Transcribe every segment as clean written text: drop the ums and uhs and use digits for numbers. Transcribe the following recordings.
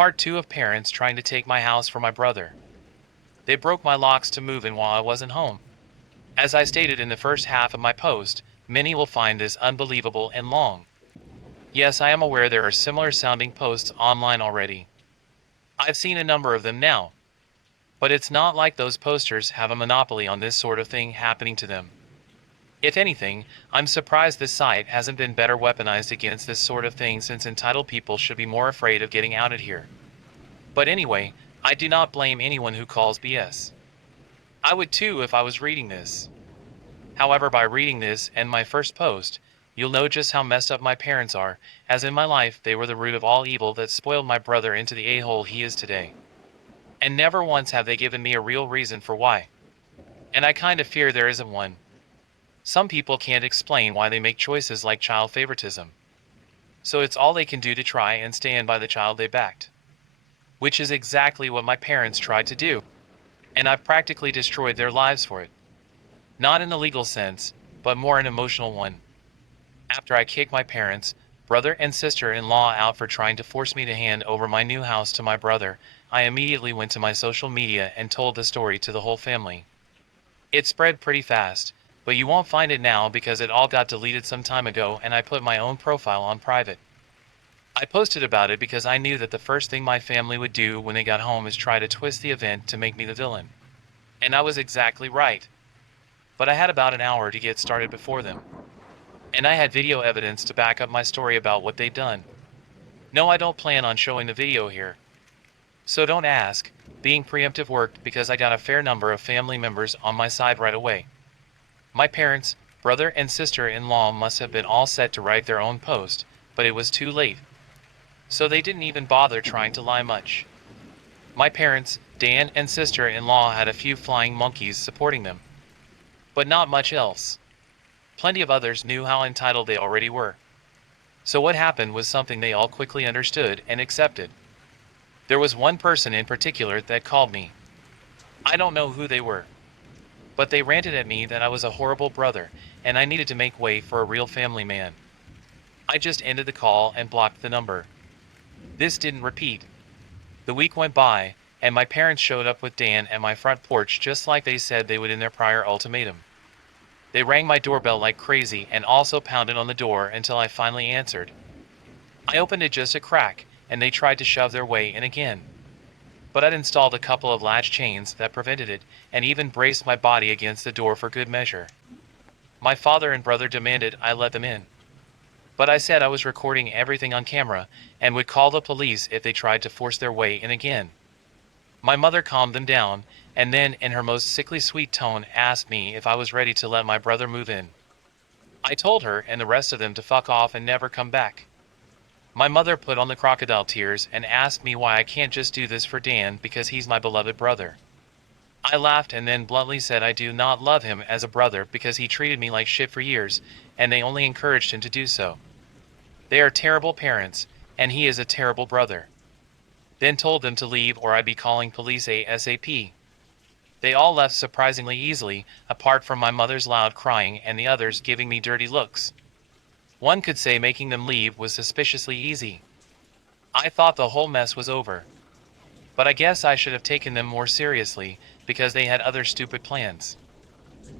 Part 2 of parents trying to take my house from my brother. They broke my locks to move in while I wasn't home. As I stated in the first half of my post, many will find this unbelievable and long. Yes, I am aware there are similar sounding posts online already. I've seen a number of them now. But it's not like those posters have a monopoly on this sort of thing happening to them. If anything, I'm surprised this site hasn't been better weaponized against this sort of thing, since entitled people should be more afraid of getting outed here. But anyway, I do not blame anyone who calls BS. I would too if I was reading this. However, by reading this and my first post, you'll know just how messed up my parents are, as in my life they were the root of all evil that spoiled my brother into the a-hole he is today. And never once have they given me a real reason for why. And I kind of fear there isn't one. Some people can't explain why they make choices like child favoritism. So it's all they can do to try and stand by the child they backed. Which is exactly what my parents tried to do. And I've practically destroyed their lives for it. Not in a legal sense, but more an emotional one. After I kicked my parents, brother and sister-in-law out for trying to force me to hand over my new house to my brother, I immediately went to my social media and told the story to the whole family. It spread pretty fast, but you won't find it now because it all got deleted some time ago, and I put my own profile on private. I posted about it because I knew that the first thing my family would do when they got home is try to twist the event to make me the villain. And I was exactly right. But I had about an hour to get started before them. And I had video evidence to back up my story about what they'd done. No, I don't plan on showing the video here. So don't ask. Being preemptive worked because I got a fair number of family members on my side right away. My parents, brother and sister-in-law must have been all set to write their own post, but it was too late. So they didn't even bother trying to lie much. My parents, Dan and sister-in-law had a few flying monkeys supporting them. But not much else. Plenty of others knew how entitled they already were. So what happened was something they all quickly understood and accepted. There was one person in particular that called me. I don't know who they were. But they ranted at me that I was a horrible brother, and I needed to make way for a real family man. I just ended the call and blocked the number. This didn't repeat. The week went by, and my parents showed up with Dan at my front porch just like they said they would in their prior ultimatum. They rang my doorbell like crazy and also pounded on the door until I finally answered. I opened it just a crack, and they tried to shove their way in again. But I'd installed a couple of latch chains that prevented it, and even braced my body against the door for good measure. My father and brother demanded I let them in. But I said I was recording everything on camera, and would call the police if they tried to force their way in again. My mother calmed them down, and then in her most sickly sweet tone asked me if I was ready to let my brother move in. I told her and the rest of them to fuck off and never come back. My mother put on the crocodile tears and asked me why I can't just do this for Dan because he's my beloved brother. I laughed and then bluntly said I do not love him as a brother because he treated me like shit for years, and they only encouraged him to do so. They are terrible parents, and he is a terrible brother. Then told them to leave or I'd be calling police ASAP. They all left surprisingly easily, apart from my mother's loud crying and the others giving me dirty looks. One could say making them leave was suspiciously easy. I thought the whole mess was over. But I guess I should have taken them more seriously, because they had other stupid plans.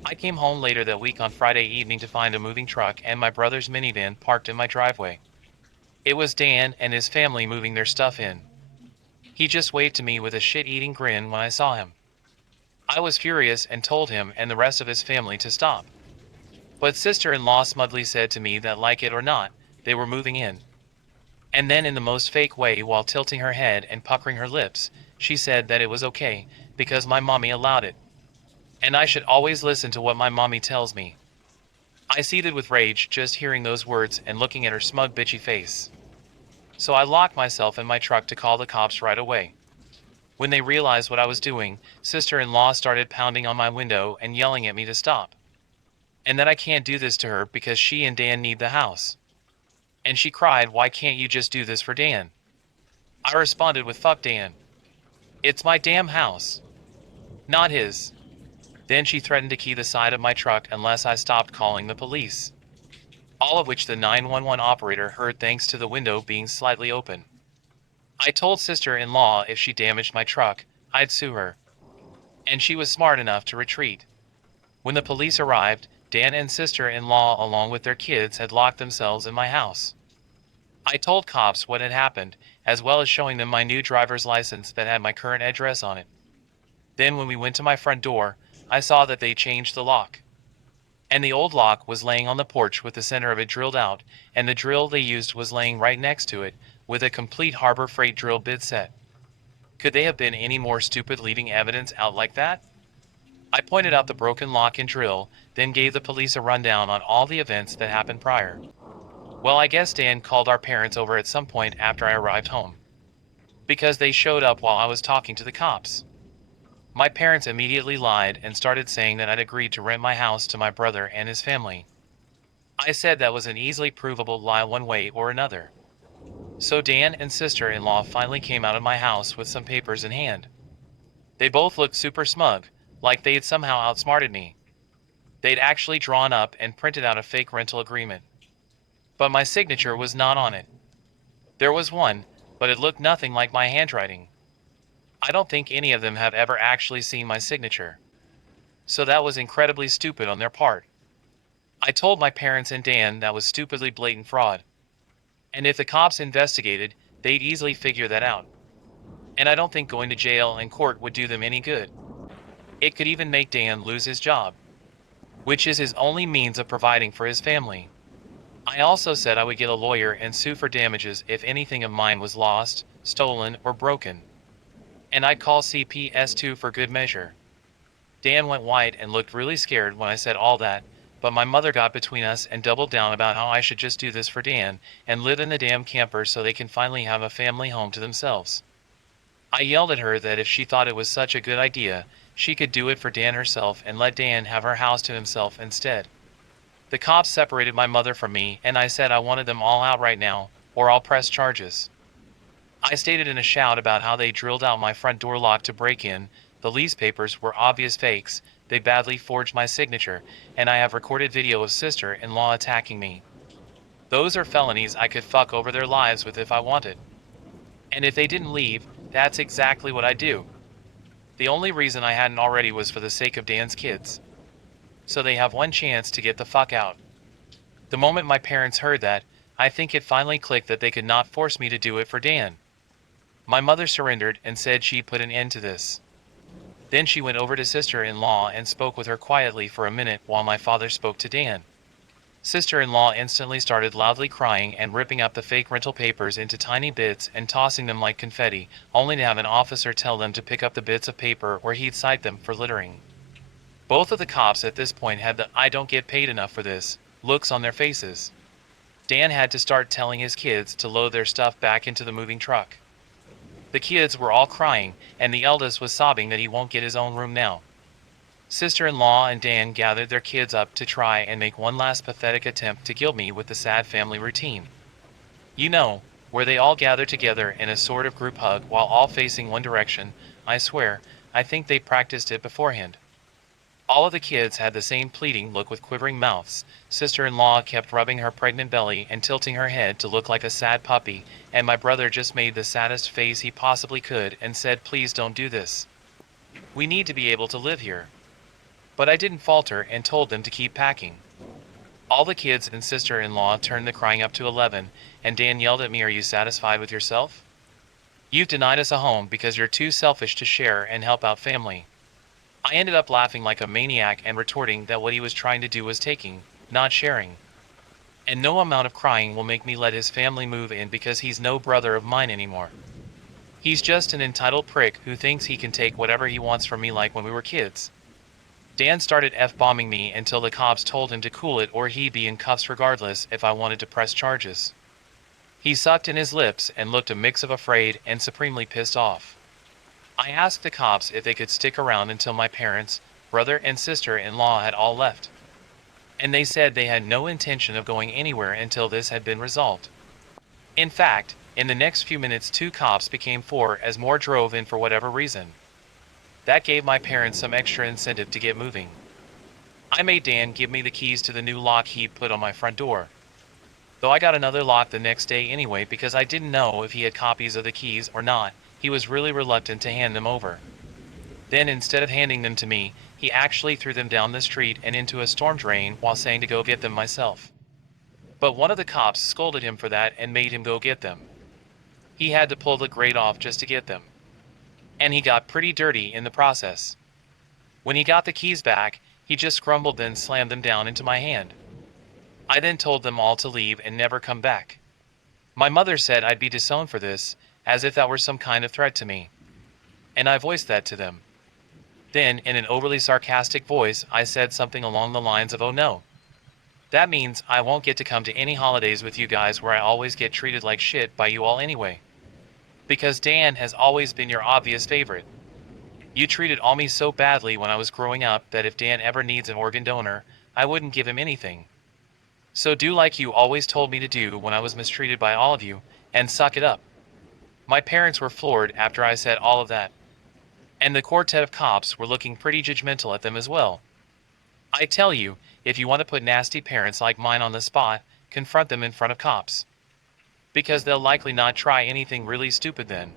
I came home later that week on Friday evening to find a moving truck and my brother's minivan parked in my driveway. It was Dan and his family moving their stuff in. He just waved to me with a shit-eating grin when I saw him. I was furious and told him and the rest of his family to stop. But sister-in-law smugly said to me that like it or not, they were moving in. And then in the most fake way, while tilting her head and puckering her lips, she said that it was okay, because my mommy allowed it. And I should always listen to what my mommy tells me. I seethed with rage just hearing those words and looking at her smug bitchy face. So I locked myself in my truck to call the cops right away. When they realized what I was doing, sister-in-law started pounding on my window and yelling at me to stop. And that I can't do this to her because she and Dan need the house. And she cried, "Why can't you just do this for Dan?" I responded with, "Fuck Dan. It's my damn house. Not his." Then she threatened to key the side of my truck unless I stopped calling the police. All of which the 911 operator heard thanks to the window being slightly open. I told sister-in-law if she damaged my truck, I'd sue her. And she was smart enough to retreat. When the police arrived, Dan and sister-in-law along with their kids had locked themselves in my house. I told cops what had happened, as well as showing them my new driver's license that had my current address on it. Then when we went to my front door, I saw that they changed the lock. And the old lock was laying on the porch with the center of it drilled out, and the drill they used was laying right next to it, with a complete Harbor Freight drill bit set. Could they have been any more stupid leaving evidence out like that? I pointed out the broken lock and drill, then gave the police a rundown on all the events that happened prior. Well, I guess Dan called our parents over at some point after I arrived home, because they showed up while I was talking to the cops. My parents immediately lied and started saying that I'd agreed to rent my house to my brother and his family. I said that was an easily provable lie one way or another. So Dan and sister-in-law finally came out of my house with some papers in hand. They both looked super smug, like they had somehow outsmarted me. They'd actually drawn up and printed out a fake rental agreement. But my signature was not on it. There was one, but it looked nothing like my handwriting. I don't think any of them have ever actually seen my signature. So that was incredibly stupid on their part. I told my parents and Dan that was stupidly blatant fraud. And if the cops investigated, they'd easily figure that out. And I don't think going to jail and court would do them any good. It could even make Dan lose his job, which is his only means of providing for his family. I also said I would get a lawyer and sue for damages if anything of mine was lost, stolen, or broken. And I'd call CPS2 for good measure. Dan went white and looked really scared when I said all that, but my mother got between us and doubled down about how I should just do this for Dan and live in the damn camper so they can finally have a family home to themselves. I yelled at her that if she thought it was such a good idea, she could do it for Dan herself and let Dan have her house to himself instead. The cops separated my mother from me, and I said I wanted them all out right now, or I'll press charges. I stated in a shout about how they drilled out my front door lock to break in, the lease papers were obvious fakes, they badly forged my signature, and I have recorded video of sister-in-law attacking me. Those are felonies I could fuck over their lives with if I wanted. And if they didn't leave, that's exactly what I'd do. The only reason I hadn't already was for the sake of Dan's kids. So they have one chance to get the fuck out. The moment my parents heard that, I think it finally clicked that they could not force me to do it for Dan. My mother surrendered and said she'd put an end to this. Then she went over to sister-in-law and spoke with her quietly for a minute while my father spoke to Dan. Sister-in-law instantly started loudly crying and ripping up the fake rental papers into tiny bits and tossing them like confetti, only to have an officer tell them to pick up the bits of paper or he'd cite them for littering. Both of the cops at this point had the "I don't get paid enough for this" looks on their faces. Dan had to start telling his kids to load their stuff back into the moving truck. The kids were all crying, and the eldest was sobbing that he won't get his own room now. Sister-in-law and Dan gathered their kids up to try and make one last pathetic attempt to gild me with the sad family routine. You know, where they all gather together in a sort of group hug while all facing one direction. I swear, I think they practiced it beforehand. All of the kids had the same pleading look with quivering mouths. Sister-in-law kept rubbing her pregnant belly and tilting her head to look like a sad puppy, and my brother just made the saddest face he possibly could and said, "Please don't do this. We need to be able to live here." But I didn't falter and told them to keep packing. All the kids and sister-in-law turned the crying up to 11, and Dan yelled at me, "Are you satisfied with yourself? You've denied us a home because you're too selfish to share and help out family." I ended up laughing like a maniac and retorting that what he was trying to do was taking, not sharing. And no amount of crying will make me let his family move in because he's no brother of mine anymore. He's just an entitled prick who thinks he can take whatever he wants from me like when we were kids. Dan started F-bombing me until the cops told him to cool it or he'd be in cuffs regardless if I wanted to press charges. He sucked in his lips and looked a mix of afraid and supremely pissed off. I asked the cops if they could stick around until my parents, brother and sister-in-law had all left. And they said they had no intention of going anywhere until this had been resolved. In fact, in the next few minutes 2 cops became 4 as more drove in for whatever reason. That gave my parents some extra incentive to get moving. I made Dan give me the keys to the new lock he'd put on my front door. Though I got another lock the next day anyway because I didn't know if he had copies of the keys or not. He was really reluctant to hand them over. Then instead of handing them to me, he actually threw them down the street and into a storm drain while saying to go get them myself. But one of the cops scolded him for that and made him go get them. He had to pull the grate off just to get them. And he got pretty dirty in the process. When he got the keys back, he just grumbled then slammed them down into my hand. I then told them all to leave and never come back. My mother said I'd be disowned for this, as if that were some kind of threat to me. And I voiced that to them. Then, in an overly sarcastic voice, I said something along the lines of, "Oh no. That means I won't get to come to any holidays with you guys where I always get treated like shit by you all anyway. Because Dan has always been your obvious favorite. You treated all me so badly when I was growing up that if Dan ever needs an organ donor, I wouldn't give him anything. So do like you always told me to do when I was mistreated by all of you, and suck it up." My parents were floored after I said all of that. And the quartet of cops were looking pretty judgmental at them as well. I tell you, if you want to put nasty parents like mine on the spot, confront them in front of cops. Because they'll likely not try anything really stupid then.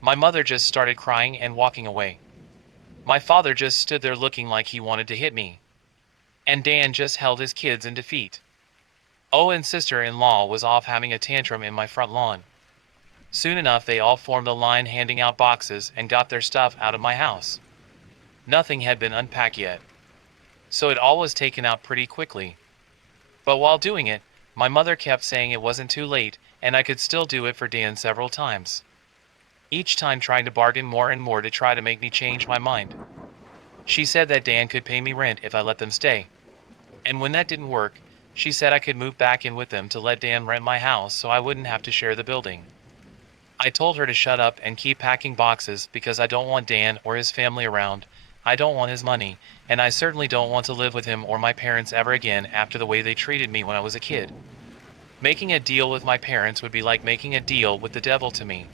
My mother just started crying and walking away. My father just stood there looking like he wanted to hit me. And Dan just held his kids in defeat. Oh, and sister-in-law was off having a tantrum in my front lawn. Soon enough they all formed a line handing out boxes and got their stuff out of my house. Nothing had been unpacked yet. So it all was taken out pretty quickly. But while doing it, my mother kept saying it wasn't too late and I could still do it for Dan several times. Each time trying to bargain more and more to try to make me change my mind. She said that Dan could pay me rent if I let them stay. And when that didn't work, she said I could move back in with them to let Dan rent my house so I wouldn't have to share the building. I told her to shut up and keep packing boxes because I don't want Dan or his family around, I don't want his money, and I certainly don't want to live with him or my parents ever again after the way they treated me when I was a kid. Making a deal with my parents would be like making a deal with the devil to me.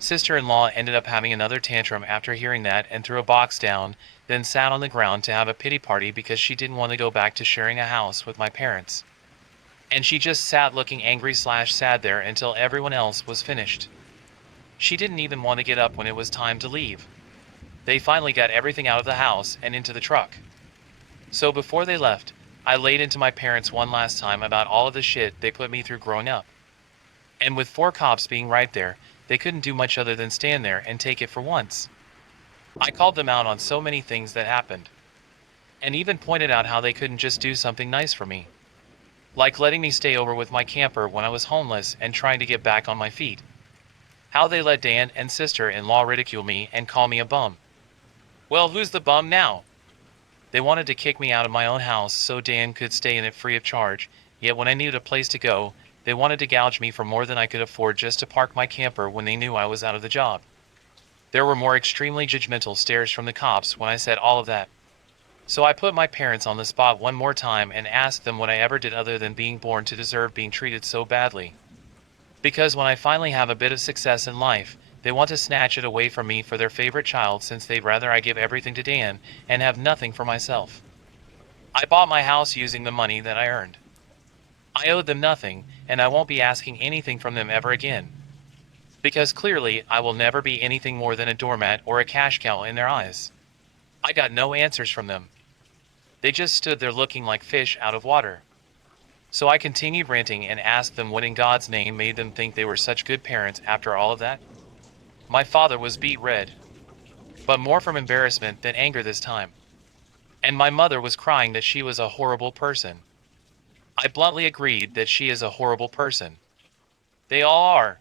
Sister-in-law ended up having another tantrum after hearing that and threw a box down, then sat on the ground to have a pity party because she didn't want to go back to sharing a house with my parents. And she just sat looking angry/sad there until everyone else was finished. She didn't even want to get up when it was time to leave. They finally got everything out of the house and into the truck. So before they left, I laid into my parents one last time about all of the shit they put me through growing up. And with 4 cops being right there, they couldn't do much other than stand there and take it for once. I called them out on so many things that happened. And even pointed out how they couldn't just do something nice for me. Like letting me stay over with my camper when I was homeless and trying to get back on my feet. How they let Dan and sister-in-law ridicule me and call me a bum. Well, who's the bum now? They wanted to kick me out of my own house so Dan could stay in it free of charge, yet when I needed a place to go, they wanted to gouge me for more than I could afford just to park my camper when they knew I was out of the job. There were more extremely judgmental stares from the cops when I said all of that. So I put my parents on the spot one more time and asked them what I ever did other than being born to deserve being treated so badly. Because when I finally have a bit of success in life, they want to snatch it away from me for their favorite child since they'd rather I give everything to Dan and have nothing for myself. I bought my house using the money that I earned. I owed them nothing, and I won't be asking anything from them ever again. Because clearly I will never be anything more than a doormat or a cash cow in their eyes. I got no answers from them. They just stood there looking like fish out of water. So I continued ranting and asked them what in God's name made them think they were such good parents after all of that. My father was beet red, but more from embarrassment than anger this time. And my mother was crying that she was a horrible person. I bluntly agreed that she is a horrible person. They all are.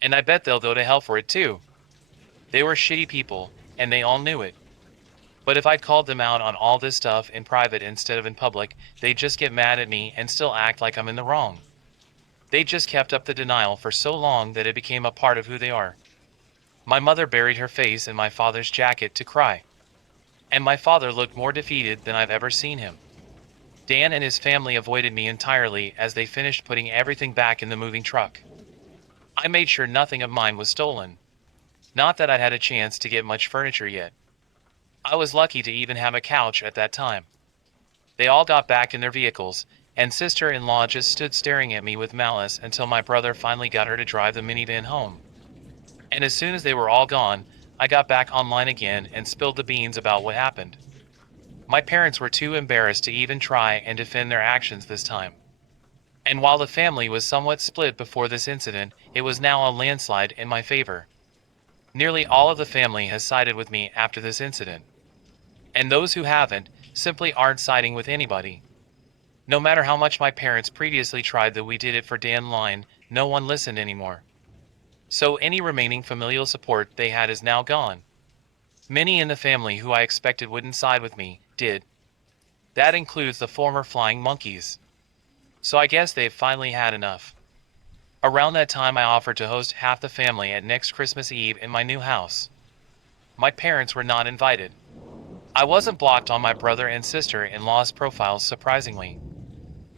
And I bet they'll go to hell for it too. They were shitty people, and they all knew it. But if I'd called them out on all this stuff in private instead of in public, they'd just get mad at me and still act like I'm in the wrong. They just kept up the denial for so long that it became a part of who they are. My mother buried her face in my father's jacket to cry. And my father looked more defeated than I've ever seen him. Dan and his family avoided me entirely as they finished putting everything back in the moving truck. I made sure nothing of mine was stolen. Not that I'd had a chance to get much furniture yet. I was lucky to even have a couch at that time. They all got back in their vehicles, and sister-in-law just stood staring at me with malice until my brother finally got her to drive the minivan home. And as soon as they were all gone, I got back online again and spilled the beans about what happened. My parents were too embarrassed to even try and defend their actions this time. And while the family was somewhat split before this incident, it was now a landslide in my favor. Nearly all of the family has sided with me after this incident. And those who haven't, simply aren't siding with anybody. No matter how much my parents previously tried that we did it for Dan line, no one listened anymore. So any remaining familial support they had is now gone. Many in the family who I expected wouldn't side with me, did. That includes the former flying monkeys. So I guess they've finally had enough. Around that time I offered to host half the family at next Christmas Eve in my new house. My parents were not invited. I wasn't blocked on my brother and sister-in-law's profiles, surprisingly.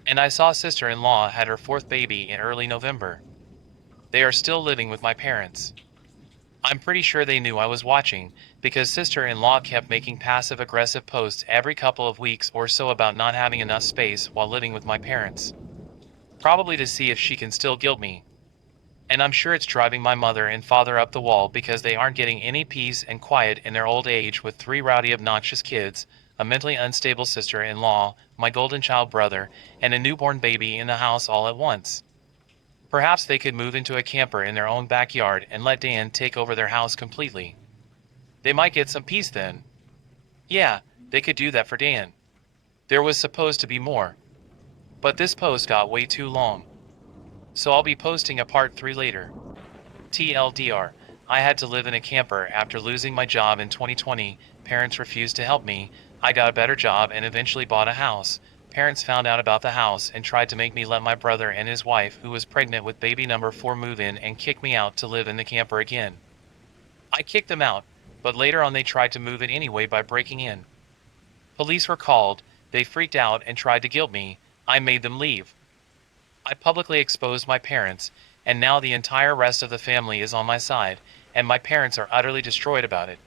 And I saw sister-in-law had her fourth baby in early November. They are still living with my parents. I'm pretty sure they knew I was watching, because sister-in-law kept making passive-aggressive posts every couple of weeks or so about not having enough space while living with my parents. Probably to see if she can still guilt me. And I'm sure it's driving my mother and father up the wall because they aren't getting any peace and quiet in their old age with 3 rowdy obnoxious kids, a mentally unstable sister-in-law, my golden child brother, and a newborn baby in the house all at once. Perhaps they could move into a camper in their own backyard and let Dan take over their house completely. They might get some peace then. Yeah, they could do that for Dan. There was supposed to be more. But this post got way too long. So I'll be posting a part 3 later. TLDR, I had to live in a camper after losing my job in 2020. Parents refused to help me. I got a better job and eventually bought a house. Parents found out about the house and tried to make me let my brother and his wife, who was pregnant with baby number 4, move in and kick me out to live in the camper again. I kicked them out, but later on they tried to move it anyway by breaking in. Police were called, they freaked out and tried to guilt me. I made them leave. I publicly exposed my parents, and now the entire rest of the family is on my side, and my parents are utterly destroyed about it.